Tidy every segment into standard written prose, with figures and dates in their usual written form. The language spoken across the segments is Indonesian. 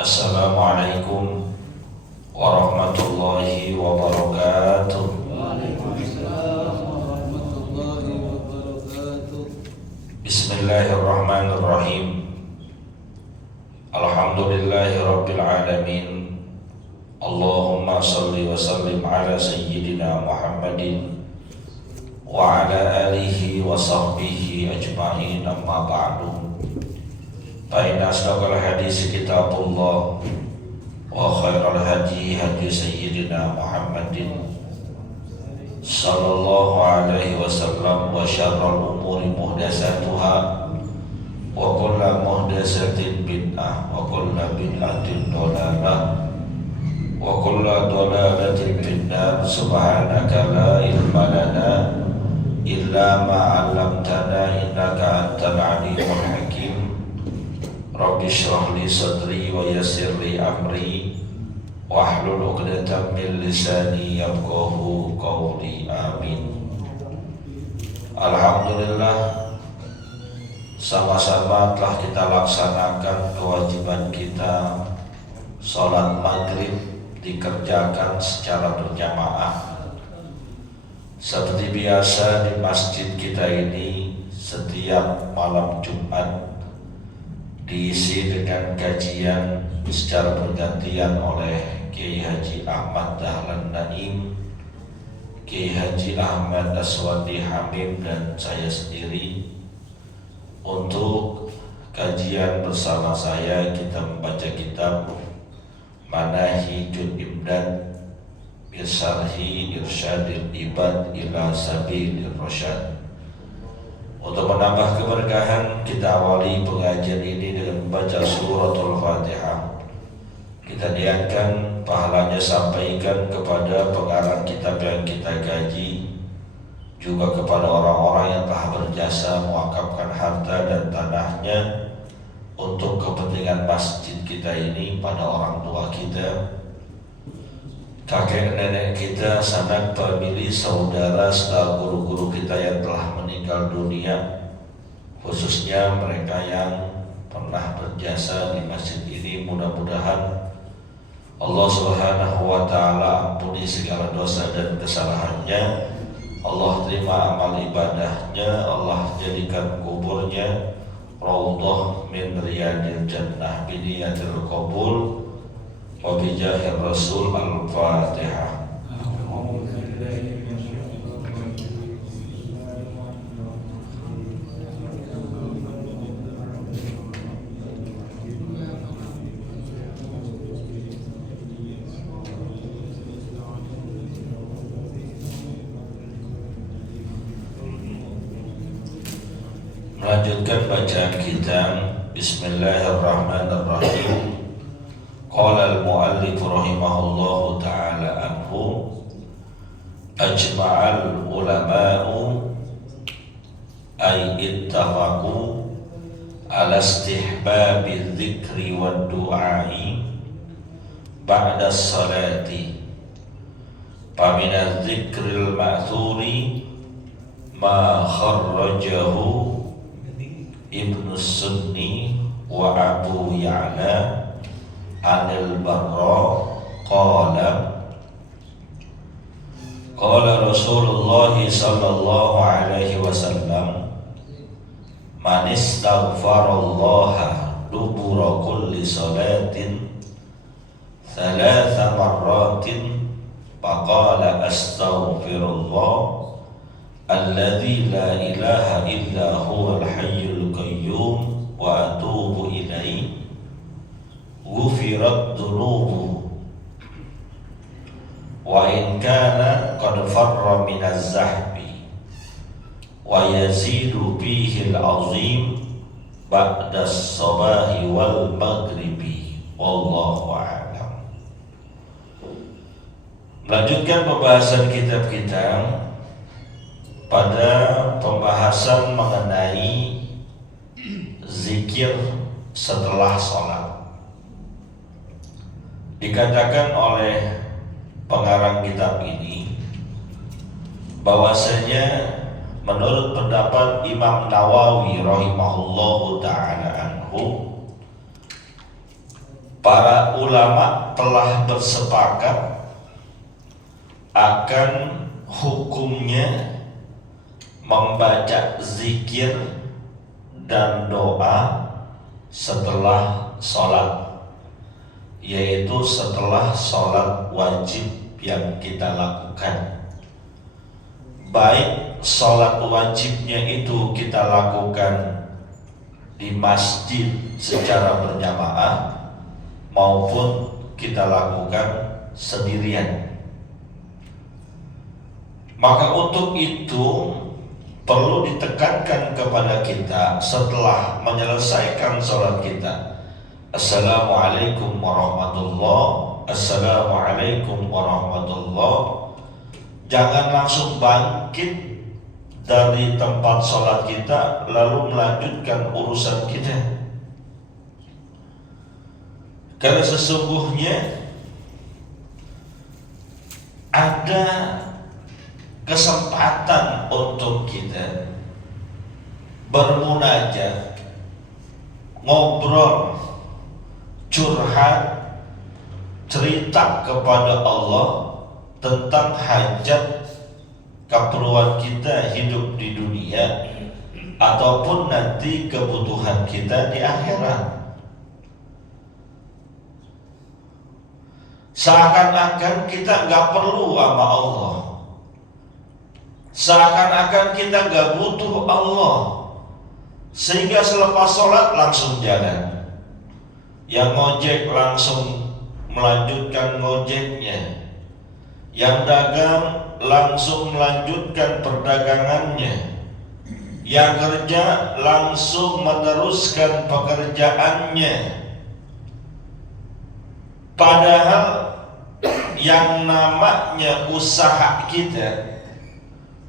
Assalamualaikum warahmatullahi wabarakatuh. Waalaikumsalam warahmatullahi wabarakatuh. Bismillahirrahmanirrahim. Alhamdulillahi rabbil alamin. Allahumma salli wa sallim ala sayyidina Muhammadin wa ala alihi wa sahbihi ajma'in, amma ba'du. Fa inna asdaqal hadis kitabullah wa khairal hadi hadi sayyidina Muhammadin sallallahu alaihi wasallam, wa syarrul umuri muhdatsatuha wa kullu muhdatsatin bid'ah wa kullu bid'atin dhalalah wa kullu dhalalatin finnar. Subhanaka la ilma lana illa ma 'allamtana innaka antal alimul hakim. Rabbi shrah li sadri wa yassir li amri wahlul 'uqdatam min lisani yafqahu qawli. Amin. Alhamdulillah, sama-sama telah kita laksanakan kewajiban kita. Salat maghrib dikerjakan secara berjamaah seperti biasa di masjid kita ini. Setiap malam Jumat diisi dengan kajian secara bergantian oleh Kiai Haji Ahmad Dahlan Naim, Kiai Haji Ahmad Aswandi Hamim, dan saya sendiri. Untuk kajian bersama saya, kita membaca kitab Manahijul Imdad Bisarhi Irsyadil Ibad ila Sabilir Rasyad. Untuk menambah keberkahan, kita awali pengajian ini dengan membaca suratul Fatihah. Kita niatkan pahalanya sampaikan kepada pengarang kitab yang kita kaji, juga kepada orang-orang yang telah berjasa mewakafkan harta dan tanahnya untuk kepentingan masjid kita ini, pada orang tua kita, kakek nenek kita, sanak famili, saudara serta guru-guru kita yang telah meninggal dunia, khususnya mereka yang pernah berjasa di masjid ini. Mudah-mudahan Allah Subhanahu wa ta'ala ampuni segala dosa dan kesalahannya. Allah terima amal ibadahnya. Allah jadikan kuburnya raudhah min riyadil jannah biniyatil qabul wa bijahir Rasul. Al-Fatihah. Melanjutkan bacaan kita. Bismillahirrahmanirrahim. Qala al-muallif rahimahullahu ta'ala anhu, ajma'al ulama'u ay ittafaqu ala istihbabi dzikri wad du'ai ba'da as-salati. Fa min adz-dzikril ma'thuri ma kharrajahu Ibnu Sunni wa Abu Ya'la Anil Barra qala Rasulullah sallallahu alaihi wasallam, man istaghfarallaha dubura kulli salatin thalatha marratin faqala astaghfirullah alladzi la ilaha illa huwal hayyul qayyum wa atubu ilaihi ghufirat dhunubuhu wa in kana qad farra minaz zahbi wa yazidu bihi al-azim ba'da as-sabahi wal maghribi wallahu a'lam. Melanjutkan pembahasan kitab kita pada pembahasan mengenai zikir setelah sholat. Dikatakan oleh pengarang kitab ini bahwasanya menurut pendapat Imam Nawawi rahimahullahu ta'ala anhu, para ulama telah bersepakat akan hukumnya membaca zikir dan doa setelah sholat, yaitu setelah sholat wajib yang kita lakukan. Baik sholat wajibnya itu kita lakukan di masjid secara berjamaah maupun kita lakukan sendirian. Maka untuk itu perlu ditekankan kepada kita setelah menyelesaikan sholat kita, Assalamualaikum warahmatullahi, Assalamualaikum warahmatullahi. Jangan langsung bangkit dari tempat sholat kita lalu melanjutkan urusan kita. Karena sesungguhnya ada kesempatan untuk kita bermunajat, ngobrol, curhat, cerita kepada Allah tentang hajat keperluan kita hidup di dunia ataupun nanti kebutuhan kita di akhirat. Seakan-akan kita nggak perlu sama Allah, seakan-akan kita nggak butuh Allah, sehingga selepas sholat langsung jalan. Yang ngojek langsung melanjutkan ngojeknya, yang dagang langsung melanjutkan perdagangannya, yang kerja langsung meneruskan pekerjaannya. Padahal yang namanya usaha kita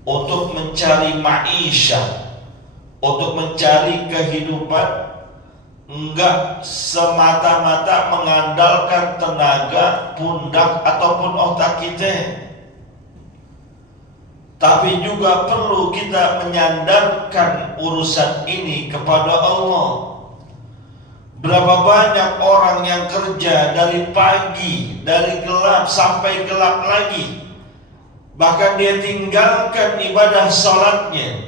untuk mencari maisha, untuk mencari kehidupan, enggak semata-mata mengandalkan tenaga, pundak ataupun otak kita, tapi juga perlu kita menyandarkan urusan ini kepada Allah. Berapa banyak orang yang kerja dari pagi, dari gelap sampai gelap lagi, bahkan dia tinggalkan ibadah salatnya,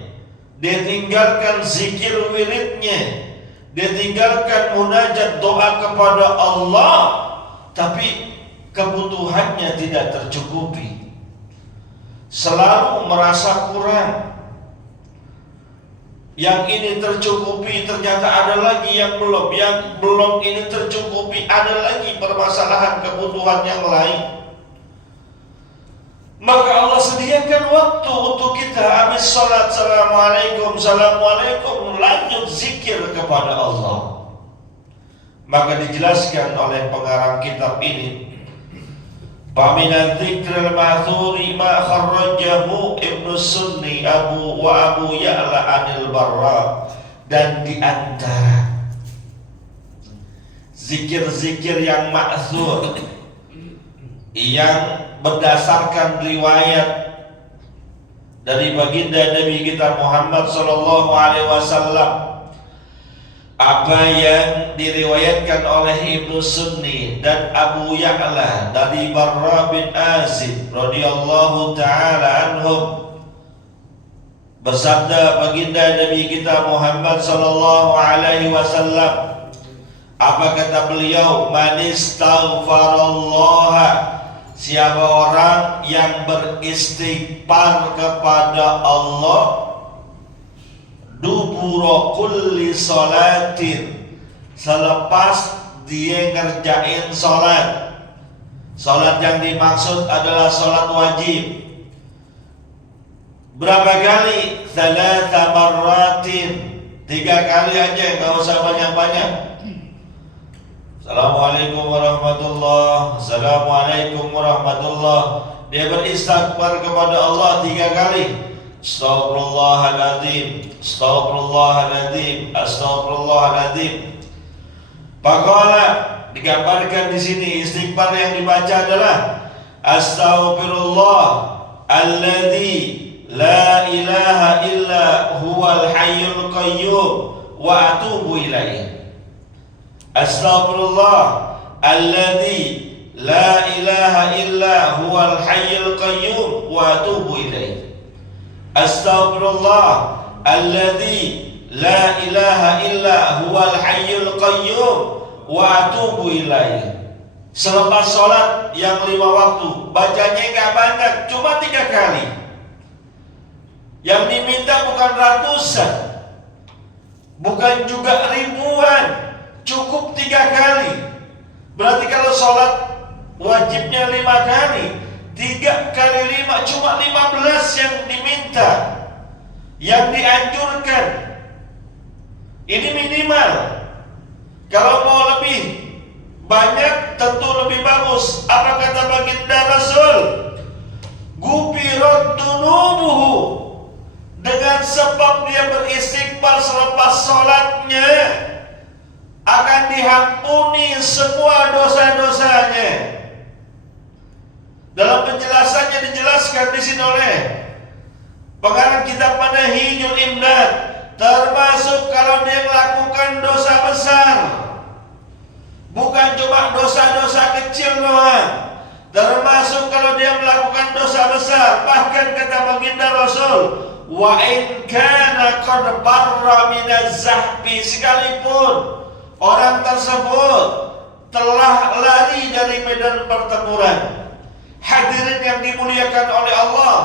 dia tinggalkan zikir wiridnya, dia tinggalkan munajat doa kepada Allah, tapi kebutuhannya tidak tercukupi. Selalu merasa kurang. Yang ini tercukupi, ternyata ada lagi yang belum. Yang belum ini tercukupi, ada lagi permasalahan kebutuhan yang lain. Maka Allah sediakan waktu untuk kita habis salat, Assalamualaikum, Assalamualaikum, lanjut zikir kepada Allah. Maka dijelaskan oleh pengarang kitab ini, Pamina dzikril ma'thuri ma kharrajahu Ibnu Sunni Abu Ya'la anil Barra. Dan di antara zikir-zikir yang ma'thur, yang berdasarkan riwayat dari baginda Nabi kita Muhammad sallallahu alaihi wasallam, apa yang diriwayatkan oleh Ibnu Sunni dan Abu Ya'la dari Barra bin Azib radhiyallahu taala anhum, bersabda baginda Nabi kita Muhammad sallallahu alaihi wasallam, apa kata beliau, man istaghfarallaha, siapa orang yang beristighfar kepada Allah, dubura kulli salatin, selepas dia ngerjain salat. Salat yang dimaksud adalah salat wajib. Berapa kali? 3 marratin, 3 kali aja, nggak usah banyak-banyak. Assalamualaikum warahmatullahi, Assalamualaikum warahmatullahi. Dia beristighfar kepada Allah 3 kali. Astaghfirullahaladzim, Astaghfirullahaladzim, Astaghfirullahaladzim. Faqala, digambarkan di sini istighfar yang dibaca adalah Astaghfirullah alladzi la ilaha illa huwal hayyul qayyum wa atubu ilaih. Astaghfirullah alladzi la ilaha illa huwal hayyul qayyum wa atubu ilaih. Astaghfirullah alladzi la ilaha illa huwal hayyul qayyum wa atubu ilaih. Selepas sholat yang 5 waktu, bacanya nggak banyak, cuma 3 kali. Yang diminta bukan ratusan, bukan juga ribuan, cukup 3 kali. Berarti kalau sholat wajibnya 5 kali, 3 kali 5 cuma 15 yang diminta, yang dianjurkan. Ini minimal. Kalau mau lebih banyak tentu lebih bagus. Apa kata baginda Rasul? Gufirat dunubuhu, dengan sebab dia beristighfar selepas sholatnya akan diampuni semua dosa-dosanya. Dalam penjelasannya dijelaskan di sini oleh pengarang kitab Manahijul Imdad, termasuk kalau dia melakukan dosa besar, bukan cuma dosa-dosa kecil doang, termasuk kalau dia melakukan dosa besar. Bahkan kata baginda Rasul, wa in kana qad barra minaz zahbi, sekalipun orang tersebut telah lari dari medan pertempuran. Hadirin yang dimuliakan oleh Allah,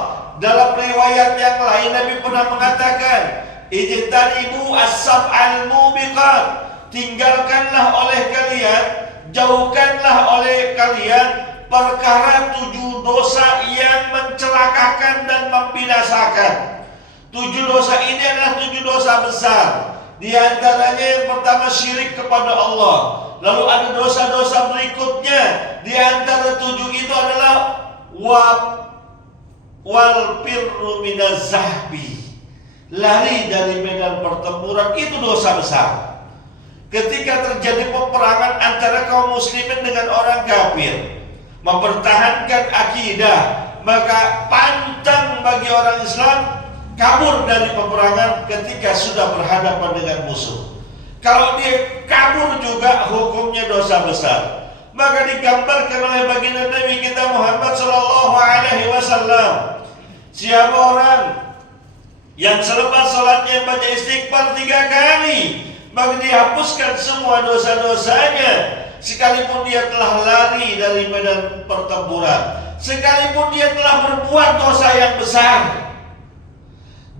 dalam riwayat yang lain Nabi pernah mengatakan, ijtanibu as-sab'al mubiqat, tinggalkanlah oleh kalian, jauhkanlah oleh kalian perkara 7 dosa yang mencelakakan dan membinasakan. 7 dosa ini adalah 7 dosa besar. Di antaranya yang pertama syirik kepada Allah. Lalu ada dosa-dosa berikutnya. Di antara 7 itu adalah wal firru minaz zahbi, lari dari medan pertempuran. Itu dosa besar. Ketika terjadi peperangan antara kaum muslimin dengan orang kafir, mempertahankan akidah, maka pantang bagi orang Islam kabur dari peperangan ketika sudah berhadapan dengan musuh. Kalau dia kabur juga hukumnya dosa besar. Maka digambarkan oleh baginda Nabi kita Muhammad sallallahu alaihi wasallam, siapa orang yang selepas sholatnya baca istighfar 3 kali, maka dihapuskan semua dosa-dosanya, sekalipun dia telah lari dari medan pertempuran, sekalipun dia telah berbuat dosa yang besar.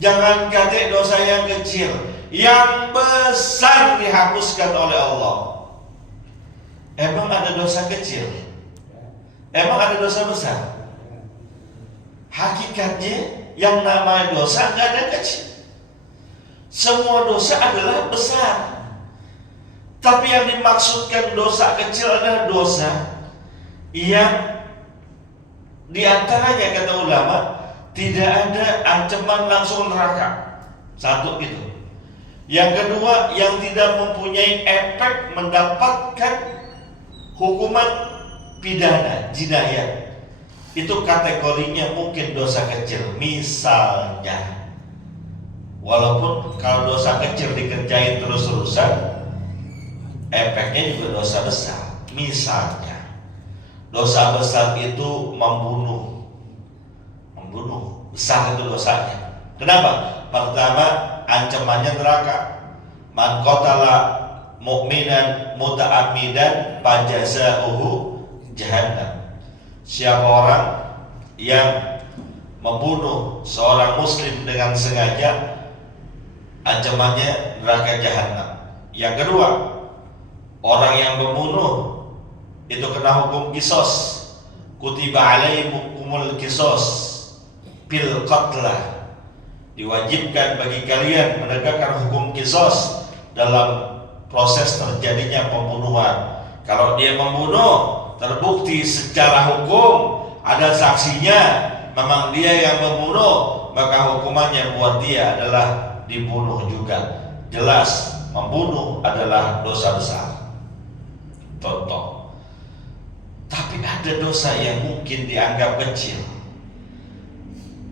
Jangan kata dosa yang kecil, yang besar dihapuskan oleh Allah. Emang ada dosa kecil? Emang ada dosa besar? Hakikatnya yang namanya dosa nggak ada kecil. Semua dosa adalah besar. Tapi yang dimaksudkan dosa kecil adalah dosa yang diantaranya kata ulama tidak ada ancaman langsung neraka. Satu itu. Yang kedua, yang tidak mempunyai efek mendapatkan hukuman pidana, jinayah. Itu kategorinya mungkin dosa kecil. Misalnya, walaupun kalau dosa kecil dikerjain terus-terusan, efeknya juga dosa besar. Misalnya, dosa besar itu membunuh. Besar itu dosanya. Kenapa? Pertama, ancamannya neraka. Man qatala mu'minan muta'ammidan fajaza'uhu jahannam. Siapa orang yang membunuh seorang muslim dengan sengaja, ancamannya neraka jahanam. Yang kedua, orang yang membunuh itu kena hukum qisas. Kutiba alaikumul qisas bil qatlah. Diwajibkan bagi kalian menegakkan hukum qisas dalam proses terjadinya pembunuhan. Kalau dia membunuh, terbukti secara hukum, ada saksinya, memang dia yang membunuh, maka hukumannya buat dia adalah dibunuh juga. Jelas membunuh adalah dosa besar. Contoh. Tapi ada dosa yang mungkin dianggap kecil,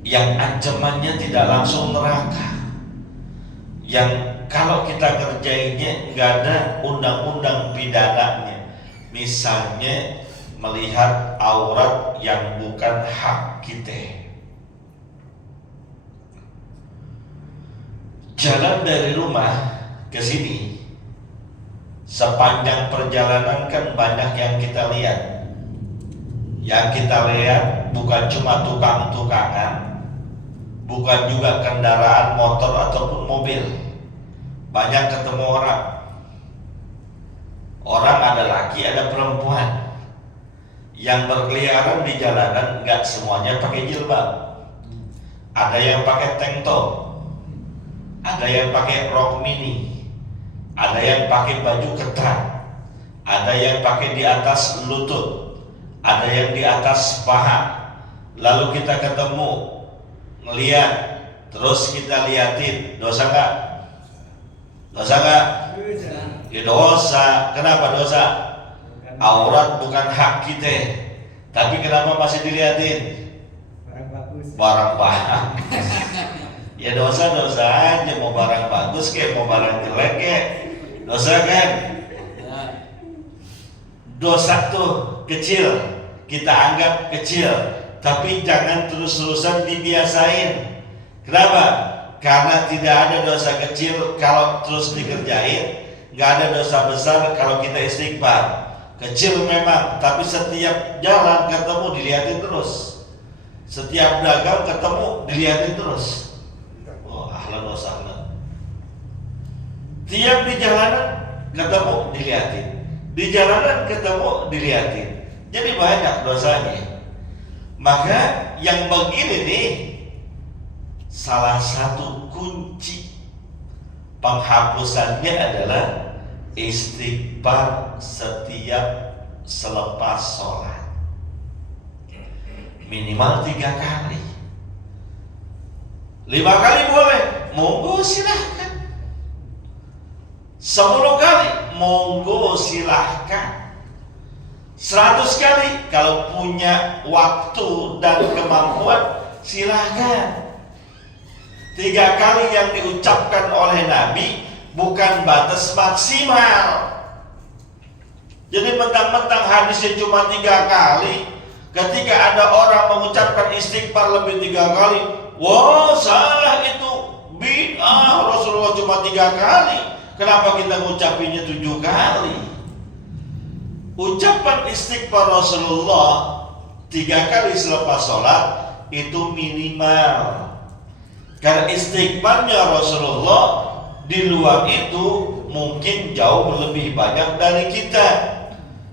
yang ancamannya tidak langsung neraka, yang kalau kita kerjainnya nggak ada undang-undang pidananya. Misalnya melihat aurat yang bukan hak kita. Jalan dari rumah ke sini, sepanjang perjalanan kan banyak yang kita lihat. Yang kita lihat bukan cuma tukang-tukangan, bukan juga kendaraan motor ataupun mobil. Banyak ketemu orang. Orang ada laki, ada perempuan yang berkeliaran di jalanan. Nggak semuanya pakai jilbab. Ada yang pakai tank top, ada yang pakai rok mini, ada yang pakai baju ketat, ada yang pakai di atas lutut, ada yang di atas paha. Lalu kita ketemu, ngeliat, terus kita liatin, dosa nggak? Dosa nggak? Ya dosa. Kenapa dosa? Aurat bukan hak kita, tapi kenapa masih diliatin? Barang bagus. Ya dosa aja, mau barang bagus kayak mau barang jelek kayak dosa kan? Dosa tuh kecil, kita anggap kecil, tapi jangan terus-terusan dibiasain. Kenapa? Karena tidak ada dosa kecil kalau terus dikerjain, nggak ada dosa besar kalau kita istighfar. Kecil memang, tapi setiap jalan ketemu dilihatin terus. Setiap dagang ketemu dilihatin terus. Oh, ahlan wa sahlan. Tiap di jalanan ketemu dilihatin. Di jalanan ketemu dilihatin. Jadi banyak dosanya. Maka yang begini nih, salah satu kunci penghapusannya adalah istighfar setiap selepas sholat, minimal 3 kali. 5 kali boleh, monggo silahkan. 10 kali, monggo silahkan. 100 kali, kalau punya waktu dan kemampuan, silahkan. 3 kali yang diucapkan oleh Nabi bukan batas maksimal. Jadi mentang-mentang hadisnya cuma 3 kali, ketika ada orang mengucapkan istighfar lebih 3 kali, wah salah itu, bid'ah, Rasulullah cuma 3 kali, kenapa kita ngucapinnya 7 kali? Ucapan istighfar Rasulullah 3 kali selepas sholat itu minimal. Karena istighfarnya Rasulullah di luar itu mungkin jauh lebih banyak dari kita.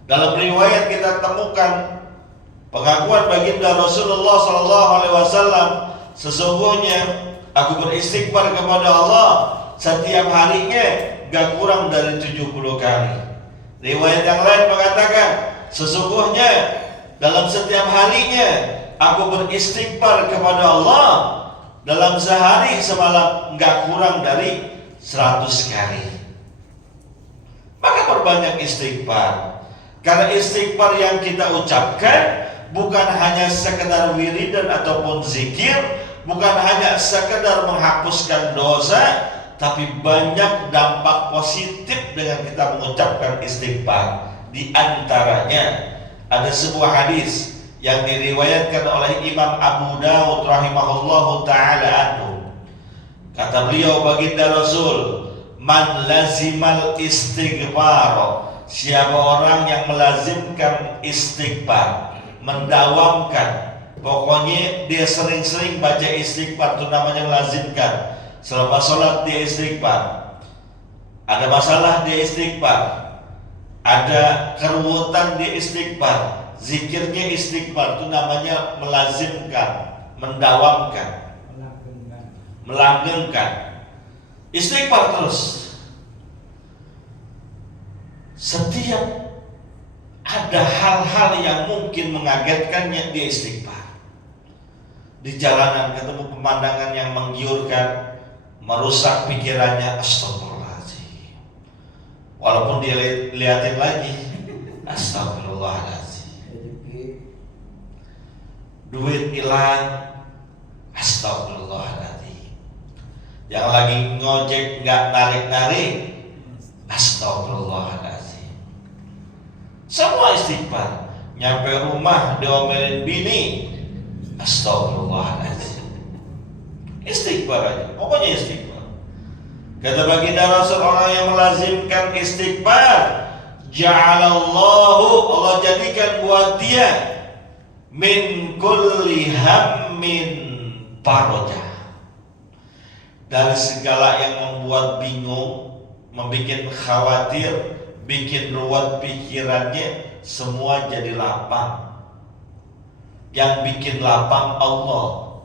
Dalam riwayat kita temukan pengakuan baginda Rasulullah SAW, sesungguhnya aku beristighfar kepada Allah setiap harinya gak kurang dari 70 kali. Riwayat yang lain mengatakan, sesungguhnya dalam setiap harinya aku beristighfar kepada Allah dalam sehari semalam gak kurang dari 100 kali. Maka perbanyak istighfar. Karena istighfar yang kita ucapkan bukan hanya sekedar wiridan ataupun zikir, bukan hanya sekedar menghapuskan dosa, tapi banyak dampak positif dengan kita mengucapkan istighfar. Di antaranya ada sebuah hadis yang diriwayatkan oleh Imam Abu Dawud rahimahullahu ta'ala anhu. Kata beliau baginda Rasul, man lazimal istighfar, siapa orang yang melazimkan istighfar, mendawamkan, pokoknya dia sering-sering baca istighfar, itu namanya melazimkan. Selepas sholat dia istighfar, ada masalah dia istighfar, ada keruwetan dia istighfar, zikirnya istighfar, itu namanya melazimkan, mendawamkan, melanggengkan. Istighfar terus. Setiap ada hal-hal yang mungkin mengagetkannya, dia istighfar. Di jalanan ketemu pemandangan yang menggiurkan, merusak pikirannya, astagfirullahaladzim. Walaupun dia liatin lagi, astagfirullahaladzim. Duit hilang, astagfirullahaladzim. Yang lagi ngojek nggak narik-narik, astagfirullahaladzim. Semua istighfar. Nyampe rumah diomelin bini, astagfirullahaladzim. Istighfar aja, pokoknya istighfar. Kata baginda Rasul, orang yang melazimkan istighfar, ja'alallahu, Allah jadikan buat dia min kulli hammin farajah, dari segala yang membuat bingung, membuat khawatir, bikin ruwet pikirannya, semua jadi lapang. Yang bikin lapang Allah.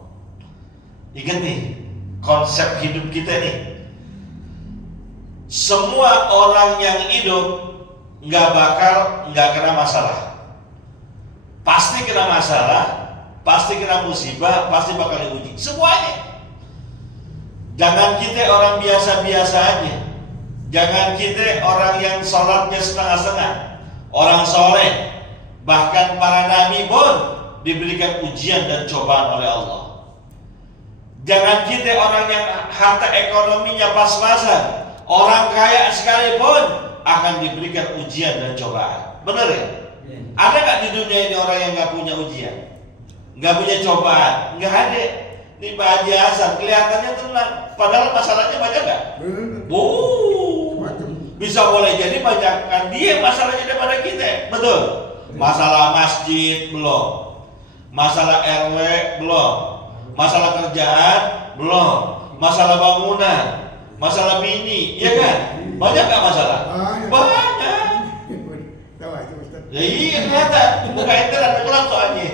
Ingat nih konsep hidup kita nih. Semua orang yang hidup nggak kena masalah. Pasti kena masalah, pasti kena musibah, pasti bakal diuji. Semuanya. Jangan kita orang biasa-biasa aja. Jangan kita orang yang sholatnya setengah-setengah. Orang soleh, bahkan para nabi pun diberikan ujian dan cobaan oleh Allah. Jangan kita orang yang harta ekonominya pas-pasan. Orang kaya sekalipun akan diberikan ujian dan cobaan. Benar ya? Ada nggak di dunia ini orang yang nggak punya ujian, nggak punya cobaan? Nggak ada. Ini Pak Haji Hasan kelihatannya tenang, padahal masalahnya banyak nggak? Bisa boleh jadi banyakkan dia masalahnya daripada kita. Betul? Masalah masjid belum, masalah RW belum, masalah kerjaan belum, masalah bangunan, masalah bini, ya kan? Banyak nggak masalah? Banyak. Ya iya kelihatan, buka internet kelam soalnya.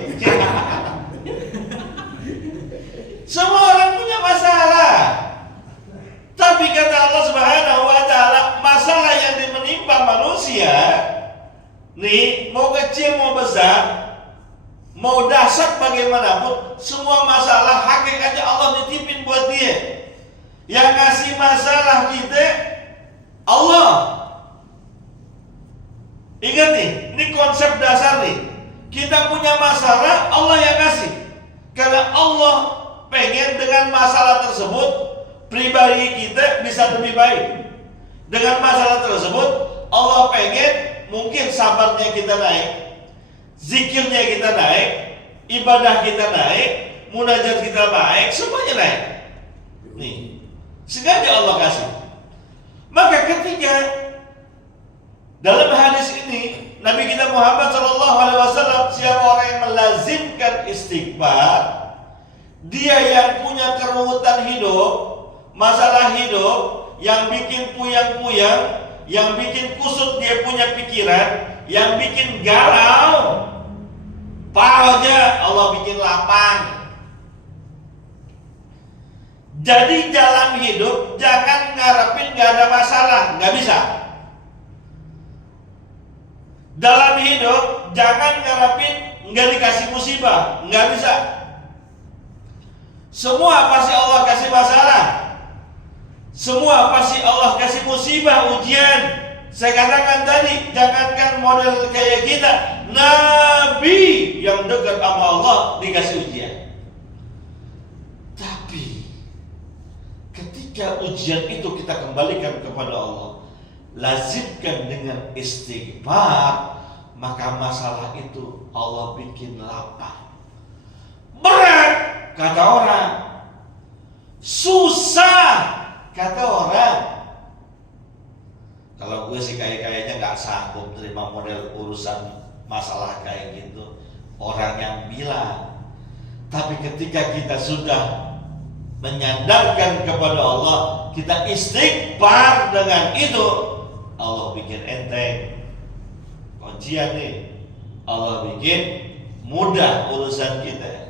Semua orang punya masalah. Tapi kata Allah Subhanahu wa Ta'ala, masalah yang menimpa manusia nih, mau kecil mau besar, mau dahsyat bagaimanapun, semua masalah hakikatnya Allah nitipin buat dia. Yang ngasih masalah kita Allah. Ingat nih, ini konsep dasar nih. Kita punya masalah, Allah yang ngasih. Karena Allah pengen dengan masalah tersebut pribadi kita bisa lebih baik. Dengan masalah tersebut Allah pengen mungkin sabarnya kita naik, zikirnya kita naik, ibadah kita naik, munajat kita baik, semuanya naik. Nih, sengaja Allah kasih. Maka ketika dalam hadis ini Nabi kita Muhammad SAW, siapa orang yang melazimkan istighfar, dia yang punya keruwetan hidup, masalah hidup, yang bikin puyang-puyang, yang bikin kusut dia punya pikiran, yang bikin galau, aja Allah bikin lapang. Jadi dalam hidup jangan ngarepin gak ada masalah, gak bisa. Dalam hidup jangan ngarepin gak dikasih musibah, gak bisa. Semua pasti Allah kasih masalah. Semua pasti Allah kasih musibah, ujian. Saya katakan tadi, jangankan model kayak kita, Nabi yang dekat sama Allah dikasih ujian. Tapi ketika ujian itu kita kembalikan kepada Allah, lazimkan dengan istighfar, maka masalah itu Allah bikin lapang. Berat kata orang, susah kata orang. Kalau gue sih kayaknya nggak sanggup terima model urusan masalah kayak gitu, orang yang bilang. Tapi ketika kita sudah menyandarkan kepada Allah, kita istighfar dengan itu, Allah bikin enteng. Kuncian nih, Allah bikin mudah urusan kita.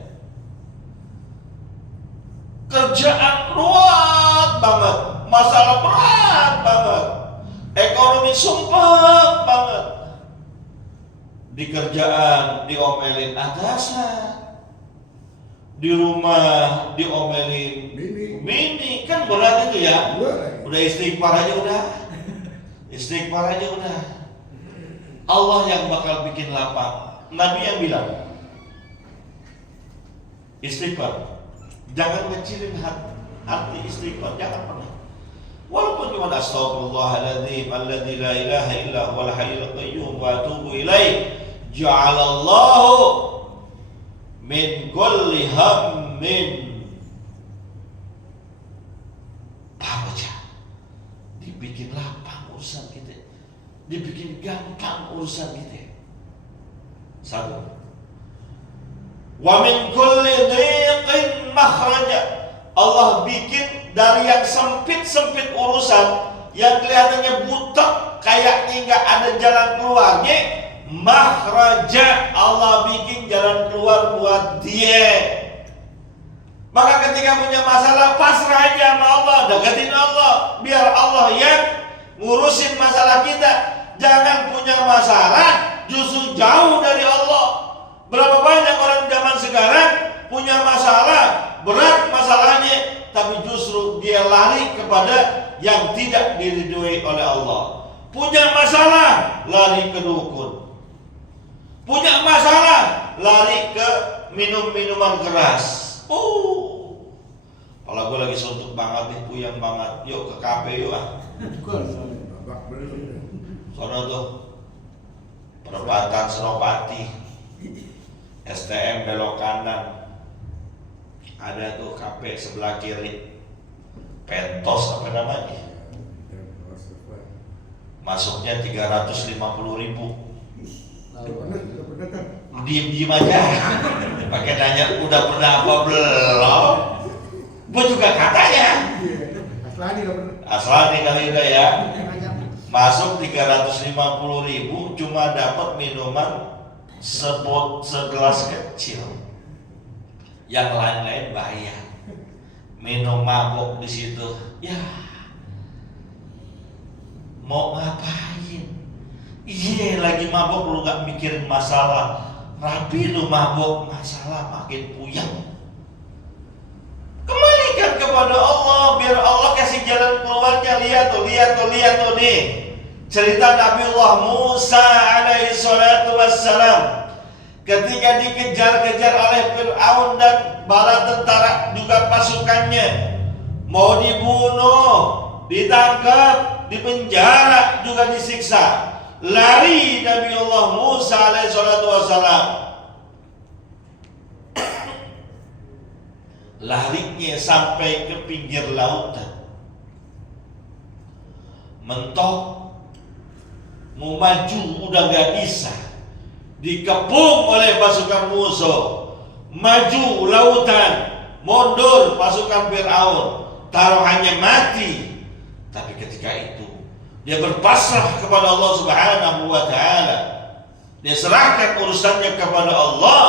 Kerjaan ruwet banget, masalah berat banget, ekonomi sumpah banget. Di kerjaan diomelin atasan, di rumah diomelin bini, kan berat itu ya. Udah istighfar aja udah. Istighfar aja udah. Allah yang bakal bikin lapang. Nabi yang bilang, istighfar. Jangan ngecilin hati istighfar, jangan pernah. Walaupun cuma astagfirullahaladzim alladzi la ilaha illa huwal hayyul qayyum wa atubu ilaih, ja'alallahu min kulli hammin faraja. Dibikin lapang urusan kita, dibikin gampang urusan kita. Satu. Wa min kulli dhiqin makhraja. Allah bikin dari yang sempit-sempit urusan, yang kelihatannya butek, kayaknya nggak ada jalan keluarnya, makhraja, Allah bikin jalan keluar buat dia. Maka ketika punya masalah, pasrah aja sama Allah, deketin Allah, biar Allah yang ngurusin masalah kita. Jangan punya masalah justru jauh dari Allah. Berapa banyak orang zaman sekarang punya masalah, berat masalahnya, tapi justru dia lari kepada yang tidak diridhoi oleh Allah. Punya masalah, lari ke dukun. Punya masalah, lari ke minum-minuman keras. Kalau gue lagi suntuk banget nih, puyeng banget, yuk ke kafe yuk ah. Sono tuh, perempatan Senopati, STM belok kanan. Ada tuh kafe sebelah kiri, Pentos apa namanya, masuknya 350.000. Diem aja, pakai nanya udah pernah apa belum? Gue juga katanya Aslani kali udah ya, masuk 350.000 cuma dapat minuman segelas kecil. Yang lain-lain bayar, minum mabuk di situ. Ya, mau ngapain? Iya, lagi mabuk lu gak mikirin masalah. Rapi lu mabuk, masalah makin puyeng. Kembalikan kepada Allah, biar Allah kasih jalan keluarnya. Lihat tuh nih, cerita Nabiullah Musa alaihi salatu wassalam. Ketika dikejar-kejar oleh Fir'aun dan bala tentara juga pasukannya, mau dibunuh, ditangkap, dipenjara, juga disiksa. Lari Nabiullah Musa alaihissalatu wassalam. Larinya sampai ke pinggir lautan. Mentok, mau maju udah gak bisa, dikepung oleh pasukan musuh. Maju lautan, mundur pasukan Fir'aun, taruhannya mati. Tapi ketika itu dia berpasrah kepada Allah Subhanahu wa ta'ala. Dia serahkan urusannya kepada Allah.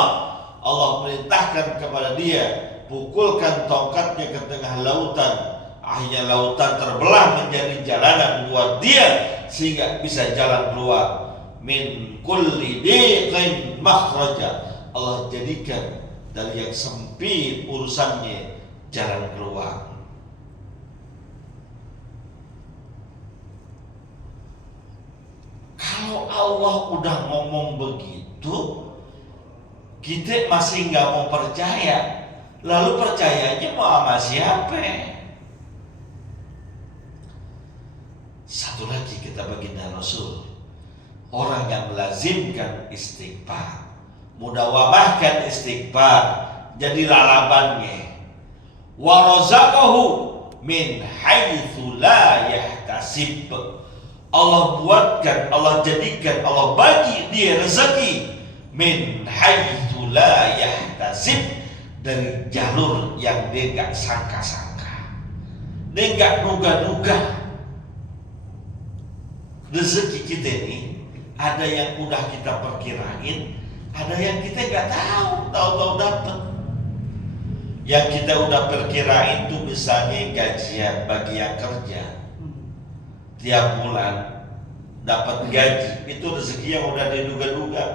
Allah perintahkan kepada dia, pukulkan tongkatnya ke tengah lautan. Akhirnya lautan terbelah menjadi jalanan buat dia, sehingga bisa jalan keluar. Min kulli dhiqin makhraja. Allah jadikan dari yang sempit urusannya jalan keluar. Kalau Allah udah ngomong begitu, kita masih nggak mau percaya. Lalu percayanya mau sama siapa? Satu lagi kita baginda Rasul, orang yang melazimkan istighfar, mudawamahkan istighfar, jadi lalabannya. Wa razaqahu min haitsu la yahtasib. Allah buatkan, Allah jadikan, Allah bagi dia rezeki min haitsu la yahtasib, dari jalur yang dia gak sangka-sangka, dia gak duga-duga. Rezeki kita ini ada yang udah kita perkirain, ada yang kita gak tahu dapat. Yang kita udah perkirain tuh misalnya gajian bagi yang kerja, tiap bulan dapat gaji, itu rezeki yang udah diduga-duga.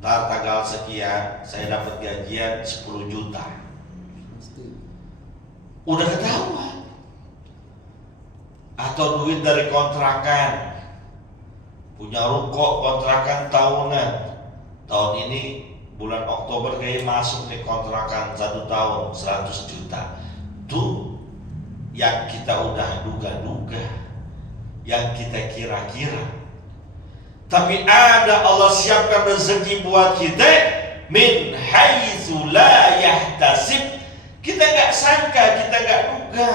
Ntar tanggal sekian saya dapat gajian 10 juta, udah ketahuan. Atau duit dari kontrakan, punya ruko kontrakan tahunan, tahun ini bulan Oktober kayak masuk nih kontrakan 1 tahun 100 juta. Tuh yang kita udah duga-duga, yang kita kira-kira. Tapi ada Allah siapkan rezeki buat kita min haitsu la yahtasib. Kita nggak sangka, kita nggak duga.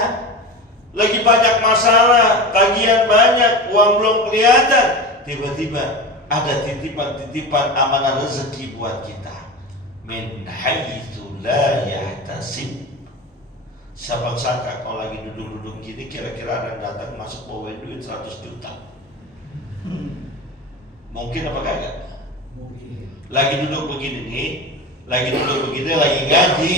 Lagi banyak masalah, tagihan banyak, uang belum kelihatan. Tiba-tiba ada titipan-titipan amanah rezeki buat kita. Min haitsu la yahtasib. Siapa sangka kalau lagi duduk-duduk gini kira-kira ada yang datang masuk bawa duit 100 juta. Mungkin apa kagak? Mungkin. Lagi duduk begini nih, lagi ngaji,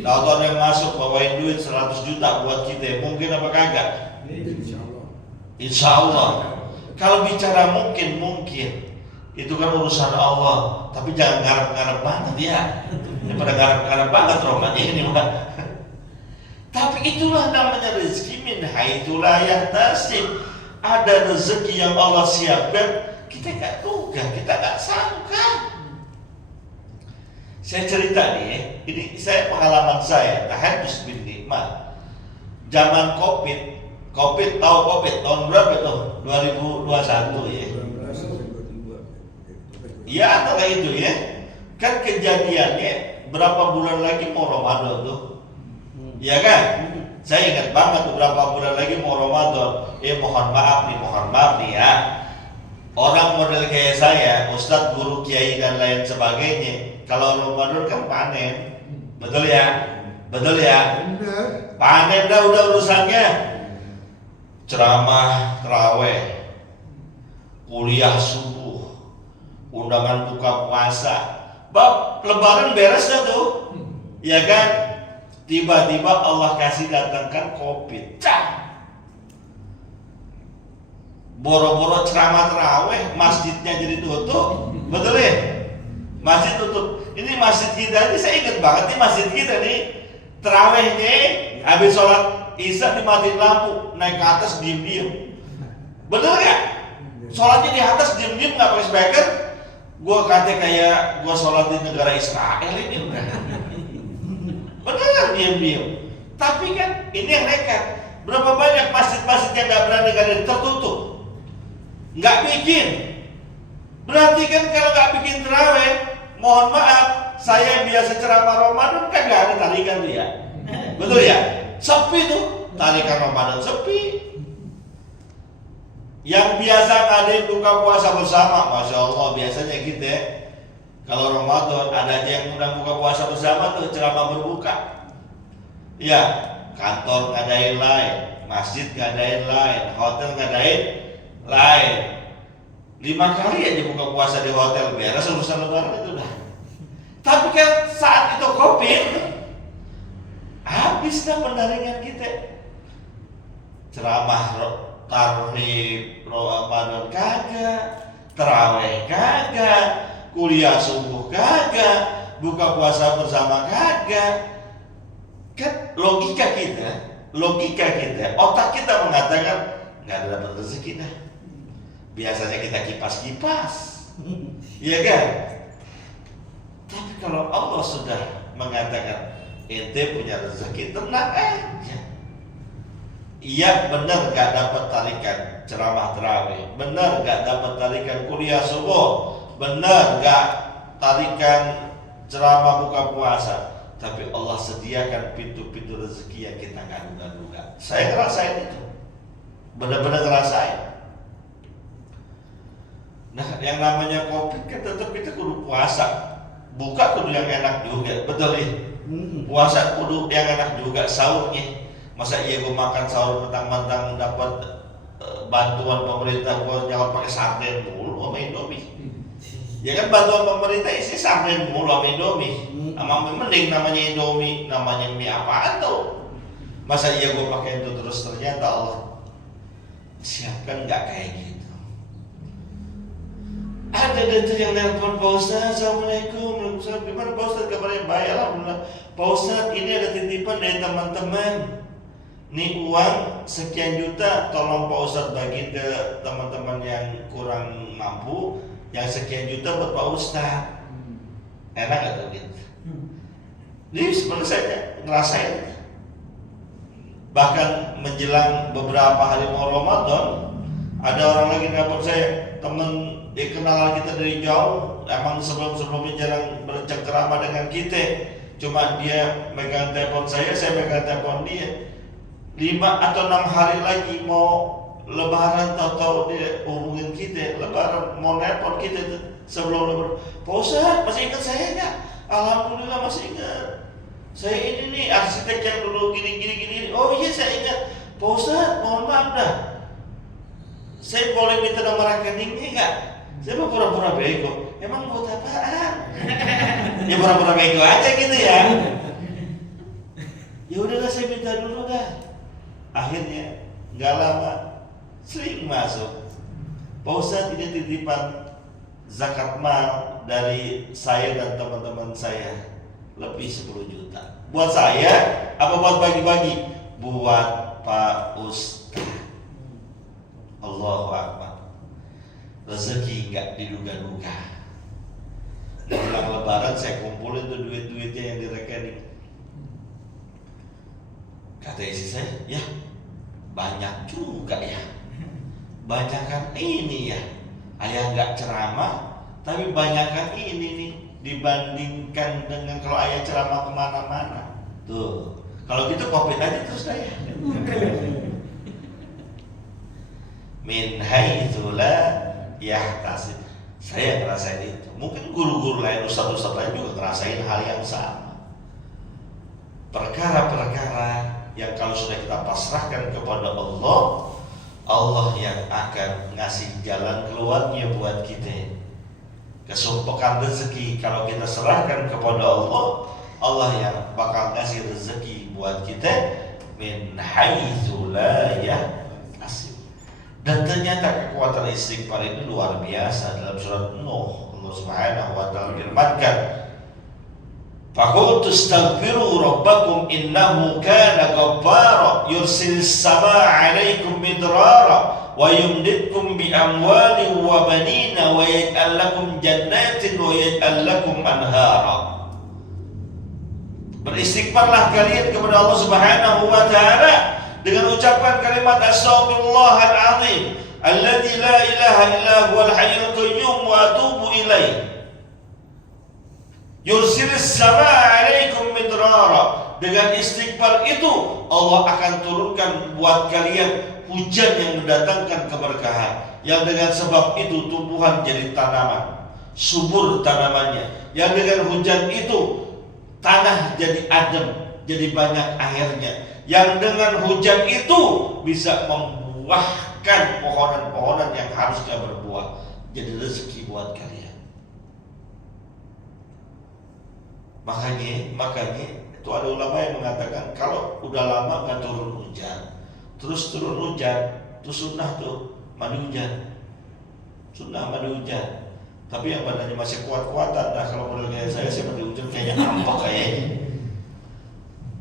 tahu ada yang masuk bawain duit 100 juta buat kita, mungkin apa kagak? Insyaallah. Insya Allah. Kalau bicara mungkin, itu kan urusan Allah. Tapi jangan ngarep-ngarep banget ya. Daripada ngarep-ngarep banget romannya ini mah. Tapi itulah namanya rezeki min haitsu la yahtasib. Ada rezeki yang Allah siapkan, kita nggak duga, kita nggak sangka. Saya cerita nih, ini saya pengalaman saya, tahadus bin nikmat. Zaman Covid tahu Covid tahun berapa tuh? 2021 ya. Iya antara itu ya. Kan kejadiannya berapa bulan lagi mau Ramadan tuh? Iya kan? Saya ingat banget beberapa bulan lagi mau Ramadan. Mohon maaf nih ya. Orang model kayak saya, ustadz, guru, kiai dan lain sebagainya, kalau Ramadan kan panen. Betul ya? Panen dah udah urusannya. Ceramah tarawih, kuliah subuh, undangan buka puasa. Bab lebaran beres dah tuh. Ya kan? Tiba-tiba Allah kasih datangkan Covid. Boro-boro ceramah tarawih, masjidnya jadi tutup. Betul ya? Masjid tutup. Ini masjid kita ini, saya ingat banget nih masjid kita nih. Tarawihnya habis sholat Isya dimatiin lampu, naik ke atas diem-diem. Bener gak? Sholatnya di atas diem-diem gak pakai speaker. Gue kata kayak gue sholat di negara Israel ini udah. Bener diem-diem. Tapi kan ini yang nekat. Berapa banyak masjid-masjid yang gak berani tertutup, gak bikin. Berarti kan kalau gak bikin tarawih, mohon maaf, saya biasa ceramah Ramadan kan gak ada tarikan dia. Betul ya? Sepi tuh, tarikan Ramadan sepi. Yang biasa ngadain buka puasa bersama, Masya Allah, biasanya kita kalau Ramadan ada aja yang undang buka puasa bersama tuh ceramah berbuka. Ya, kantor ngadain lain, masjid ngadain lain, hotel ngadain lain. 5 kali aja buka puasa di hotel, beres urusan lebaran itu dah. Tapi kan saat itu Covid, habis dah pendaringan kita. Ceramah tarhib Ramadan kagak, tarawih kagak, kuliah subuh kagak, buka puasa bersama kagak. Kan logika kita, otak kita mengatakan nggak ada dapat rezeki dah. Biasanya kita kipas-kipas, iya kan? Tapi kalau Allah sudah mengatakan ente punya rezeki, tenang aja. Iya benar gak dapat tarikan ceramah tarawih, benar gak dapat tarikan kuliah subuh, benar gak tarikan ceramah buka puasa, tapi Allah sediakan pintu-pintu rezeki yang kita gak duga-duga. Saya ngerasain itu, benar-benar ngerasain. Nah, yang namanya Covid kan tetap kita kudu puasa. Buka kudu yang enak juga, betul ya? Puasa kudu yang enak juga, sahurnya. Masa iya gue makan sahur mentang-mentang dapat bantuan pemerintah, gue jangan pakai sarden mulu sama Indomie. Ya kan bantuan pemerintah isi sarden mulu sama Indomie. Sama mending namanya Indomie, namanya mie apaan tuh? Masa iya gue pakai itu terus, ternyata Allah siapkan nggak kayak gitu. Ada itu yang nelpon, Pak Ustadz, Assalamualaikum. Gimana Pak Ustadz, kabarnya baik? Alhamdulillah. Pak Ustadz, ini ada titipan dari teman-teman. Nih uang sekian juta, tolong Pak Ustadz bagi ke teman-teman yang kurang mampu. Yang sekian juta buat Pak Ustadz. Enak gak tuh gitu? Jadi sebenarnya saya ngerasain Bahkan menjelang beberapa hari mau Ramadan, ada orang lagi nelpon saya, temen kenalan kita dari jauh, emang sebelumnya jarang bercengkerama dengan kita, cuma dia megang telepon saya megang telepon dia. 5 atau 6 hari lagi mau Lebaran, tahu-tahu dia hubungin kita, Lebaran mau nelpon kita tuh sebelum Lebaran. Pak Ustadz, masih ingat saya nggak? Alhamdulillah masih ingat. Saya ini nih arsitek yang dulu gini. Oh iya saya ingat. Pak Ustadz, mohon maaf dah. Saya boleh minta nomor rekeningnya nggak? Saya mau pura-pura bego. Emang buat apaan? Ya pura-pura bego aja gitu ya. Ya udahlah saya minta dulu dah. Akhirnya nggak lama sering masuk. Pak Ustadz, ini titipan zakat mal dari saya dan teman-teman saya, lebih 10 juta. Buat saya apa buat bagi-bagi? Buat Pak Ustadz. Allahu Akbar. Rezeki nggak diduga-duga. Menjelang Lebaran saya kumpulin tuh duit-duitnya yang di rekening. Kata istri saya, ya banyak juga ya. Banyakan ini ya. Ayah nggak ceramah, tapi banyakan ini nih dibandingkan dengan kalau ayah ceramah kemana-mana. Tuh, kalau gitu covid aja terus dah ya. Min haitsu la yahtasib. Saya ngerasain itu. Mungkin guru-guru lain, ustaz-ustaz lain juga ngerasain hal yang sama. Perkara-perkara yang kalau sudah kita pasrahkan kepada Allah, Allah yang akan ngasih jalan keluarnya buat kita. Kesumpekan rezeki kalau kita serahkan kepada Allah, Allah yang bakal ngasih rezeki buat kita min haitsu la yahtasib. Dan ternyata kekuatan istighfar ini luar biasa. Dalam surat Nuh, Allah Subhanahu wa taala firmankan, "Faqultu astaghfiru rabbakum innahu kana ghaffara yursilis samaa'a 'alaikum midrara wa yumdidkum bi amwalin wa banina wa yaj'al lakum jannatin wa yaj'al lakum anhara." Beristighfarlah kalian kepada Allah Subhanahu wa taala dengan ucapan kalimat astaghfirullahal azim alladzi la ilaha illa huwal hayyul qayyum wa atubu ilaih. Yursilis samaa'a 'alaikum midrara. Dengan istighfar itu Allah akan turunkan buat kalian hujan yang mendatangkan keberkahan, yang dengan sebab itu tumbuhan jadi tanaman, subur tanamannya, yang dengan hujan itu tanah jadi adem, jadi banyak airnya, yang dengan hujan itu bisa membuahkan pohonan-pohonan yang harusnya berbuah, jadi rezeki buat kalian. Makanya itu ada ulama yang mengatakan kalau udah lama nggak turun hujan, terus turun hujan, itu sunnah tuh mandi hujan, sunnah mandi hujan. Tapi yang badannya masih kuat-kuatan, nah kalau model kayak saya mandi hujan kayaknya ngambek kayaknya.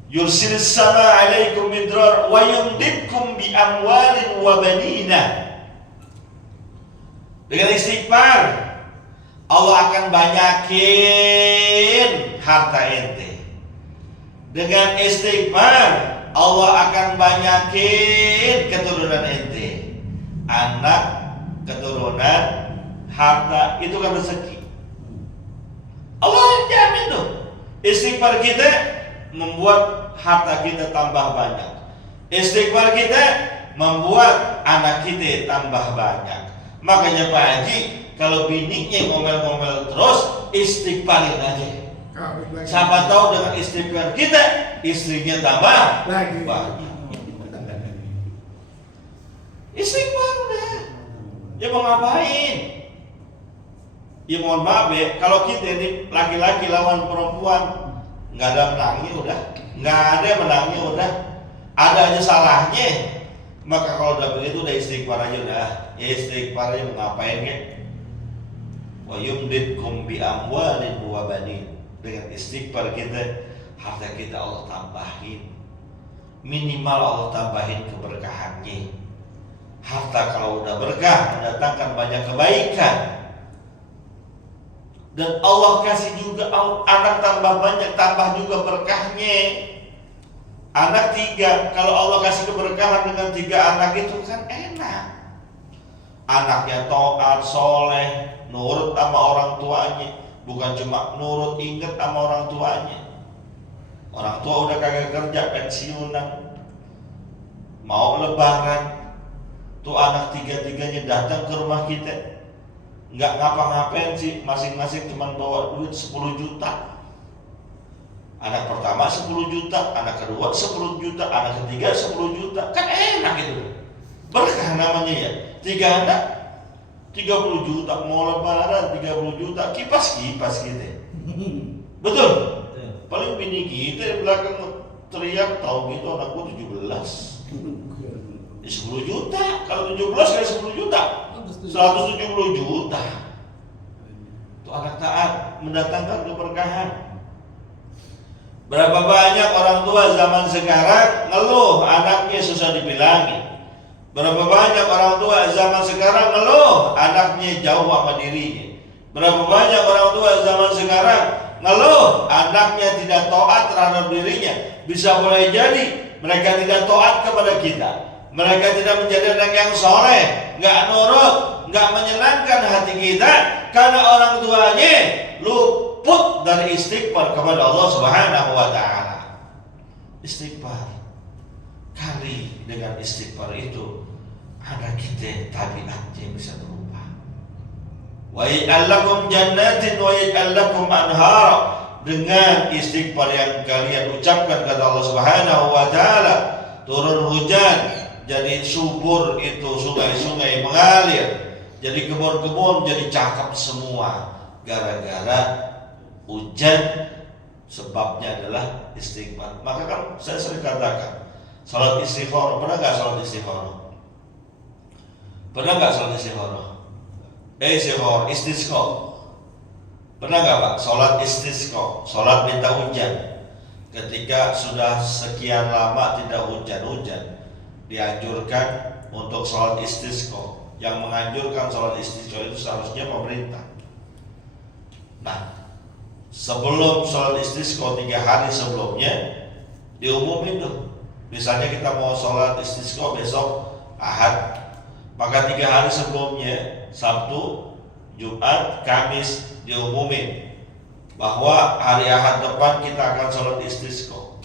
Yursilis samaa'a 'alaikum midrar wa yumdidkum bi amwalin wa banina. Dengan istighfar Allah akan banyakin harta ente. Dengan istighfar Allah akan banyakin keturunan ente. Anak, keturunan, harta, itu kan rezeki. Allah yang jamin tuh. Istighfar kita membuat harta kita tambah banyak. Istighfar kita membuat anak kita tambah banyak. Makanya Pak Haji, kalau bininya ngomel-ngomel terus, istighfarin aja. Siapa tahu dengan istighfar kita, istrinya tambah banyak. Istighfar udah. Ya mau ngapain? Ya mohon maaf ya, kalau kita ini laki-laki lawan perempuan, nggak ada menangnya udah, nggak ada menangnya udah, ada aja salahnya. Maka kalau udah begitu udah istighfar aja udah. Ya istighfar aja mau ngapain ya? Wa yumdidkum bi amwalin wa banin. Dengan istighfar kita, harta kita Allah tambahin. Minimal Allah tambahin keberkahannya. Harta kalau udah berkah mendatangkan banyak kebaikan. Dan Allah kasih juga anak tambah banyak, tambah juga berkahnya. Anak 3, kalau Allah kasih keberkahan dengan 3 anak itu kan enak. Anaknya taat, soleh, nurut sama orang tuanya. Bukan cuma nurut, inget sama orang tuanya. Orang tua udah kagak kerja, pensiunan, mau lebaran, tuh anak 3-3-nya datang ke rumah kita. Nggak ngapa-ngapain sih, masing-masing cuma bawa duit 10 juta. Anak pertama 10 juta, anak kedua 10 juta, anak ketiga 10 juta. Kan enak itu. Berkah namanya ya. 3 anak 30 juta, mau lebaran 30 juta, kipas-kipas gitu. Betul? Paling bini kita di belakang teriak, tahu gitu anak gua 17. 10 juta, kalau 17 kali 10 juta 170 juta. Itu anak taat, mendatangkan keberkahan. Berapa banyak orang tua zaman sekarang ngeluh anaknya susah dibilangin. Berapa banyak orang tua zaman sekarang ngeluh anaknya jauh sama dirinya. Berapa banyak orang tua zaman sekarang ngeluh anaknya tidak taat terhadap dirinya. Bisa boleh jadi mereka tidak taat kepada kita. Mereka tidak menjadi orang yang soleh, nggak nurut, nggak menyenangkan hati kita karena orang tuanya luput dari istighfar kepada Allah Subhanahu wa Ta'ala. Istighfar, kali dengan istighfar itu anak kita tabiatnya bisa berubah. Wa yaj'al lakum jannatin wa yaj'al lakum anhar. Dengan istighfar yang kalian ucapkan kata Allah Subhanahu wa Ta'ala, turun hujan, jadi subur itu sungai-sungai mengalir, jadi kebun-kebun jadi cakep semua gara-gara hujan. Sebabnya adalah istighfar. Maka kan saya sering katakan, salat istikharah, pernah nggak salat istikharah? Pernah nggak salat istikharah? Istikharah, istisqa. Pernah nggak Pak? Salat istisqa, salat minta hujan. Ketika sudah sekian lama tidak hujan-hujan, dianjurkan untuk salat istisqa. Yang menganjurkan salat istisqa itu seharusnya pemerintah. Nah, sebelum salat istisqa 3 hari sebelumnya diumumin tuh. Misalnya kita mau salat istisqa besok Ahad, maka 3 hari sebelumnya, Sabtu, Jumat, Kamis, diumumin bahwa hari Ahad depan kita akan salat istisqa.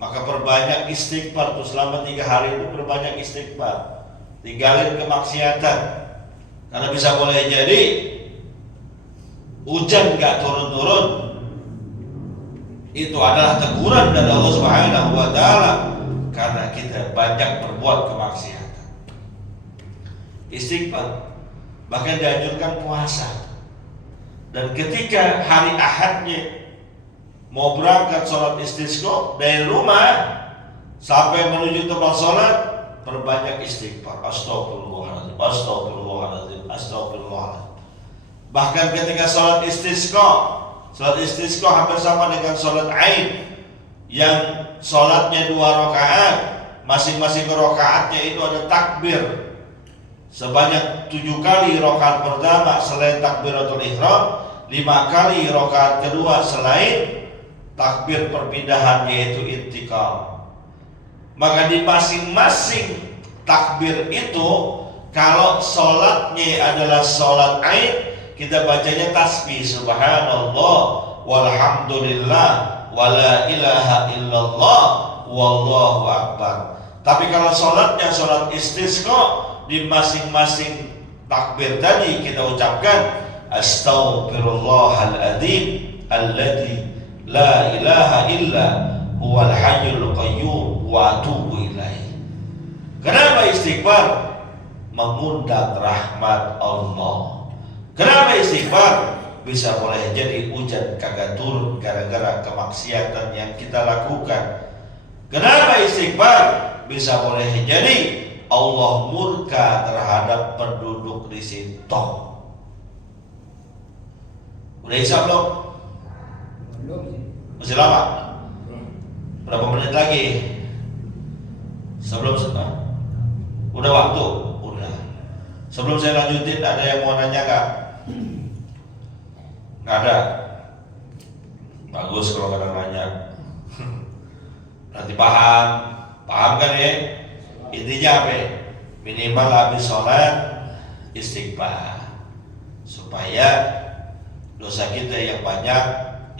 Maka perbanyak istighfar tuh, selama 3 hari itu perbanyak istighfar. Tinggalin kemaksiatan. Karena bisa boleh jadi hujan gak turun-turun, itu adalah teguran dari Allah Subhanahu wa Ta'ala karena kita banyak berbuat kemaksiatan. Istighfar, bahkan dianjurkan puasa. Dan ketika hari Ahadnya mau berangkat sholat istisqa dari rumah sampai menuju tempat sholat, perbanyak istighfar. Astagfirullahaladzim, astagfirullahaladzim, astagfirullahaladzim. Bahkan ketika sholat istisqa hampir sama dengan sholat Aid, yang sholatnya 2 rakaat, masing-masing rakaatnya itu ada takbir sebanyak 7 kali rakaat pertama selain takbiratul ihram, 5 kali rakaat kedua selain takbir perpindahan yaitu intikal. Maka di masing-masing takbir itu, kalau sholatnya adalah sholat Aid, kita bacanya tasbih subhanallah walhamdulillah wala ilaha illallah wallahu akbar. Tapi kalau sholatnya sholat istisqa, di masing-masing takbir tadi kita ucapkan astaghfirullahaladzim alladzi la ilaha illa huwal hayyul qayyum wa atubu ilaih. Kenapa istighfar? Mengundang rahmat Allah. Kenapa istighfar? Bisa boleh jadi hujan kagak turun gara-gara kemaksiatan yang kita lakukan. Kenapa istighfar? Bisa boleh jadi Allah murka terhadap penduduk di situ. Udah isya belum? Masih lama? Berapa menit lagi? Sebelum setengah? Udah waktu? Udah. Sebelum saya lanjutin, ada yang mau nanya nggak? Nggak ada. Bagus kalau kadang nanya. Berarti paham kan ya? Intinya apa? Minimal habis sholat istighfar supaya dosa kita yang banyak,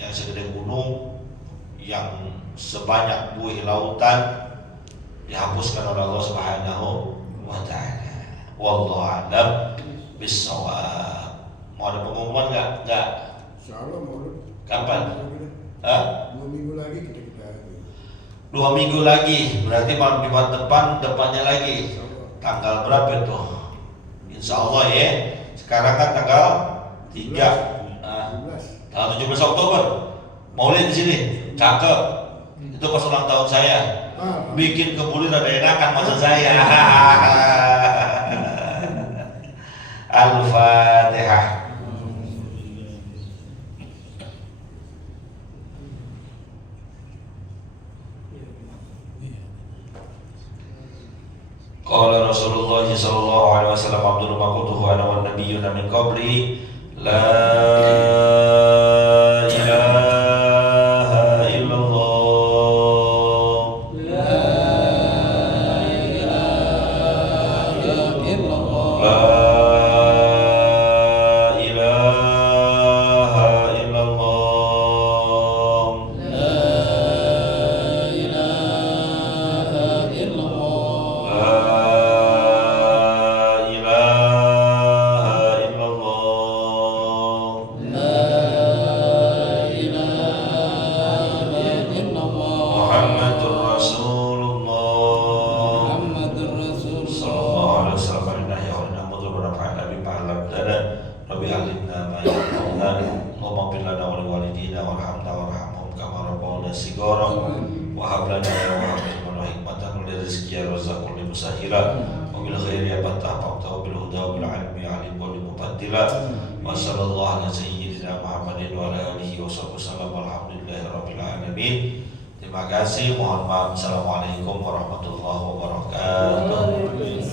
yang segede gunung, yang sebanyak buih lautan dihapuskan oleh Allah Subhanahu wa ta'ala. Wallahu a'lam bissawab. Mau ada pengumuman nggak? Nggak. Insyaallah mau. Kapan? Hah? 2 minggu lagi kita 2 minggu lagi, berarti malam Jumat depannya lagi. Tanggal berapa itu? Insya Allah ya. Sekarang kan tanggal 3, tanggal 17 Oktober. Maulid di sini, cakep. Itu pas ulang tahun saya. Bikin kebuli rada enakan masa saya. Al-Fatihah. Qala Rasulullah sallallahu alaihi wasallam abdul maqutuhu ana wan nabiyyuna min qabli la ilaha illallah la ilaha illallah la ilaha illallah la ilaha illallah wa sallallahu ala sayyidina Muhammadin wa ala alihi wa sallam walhamdulillahirabbil alamin. Terima kasih, mohon maaf. Assalamualaikum warahmatullahi wabarakatuh.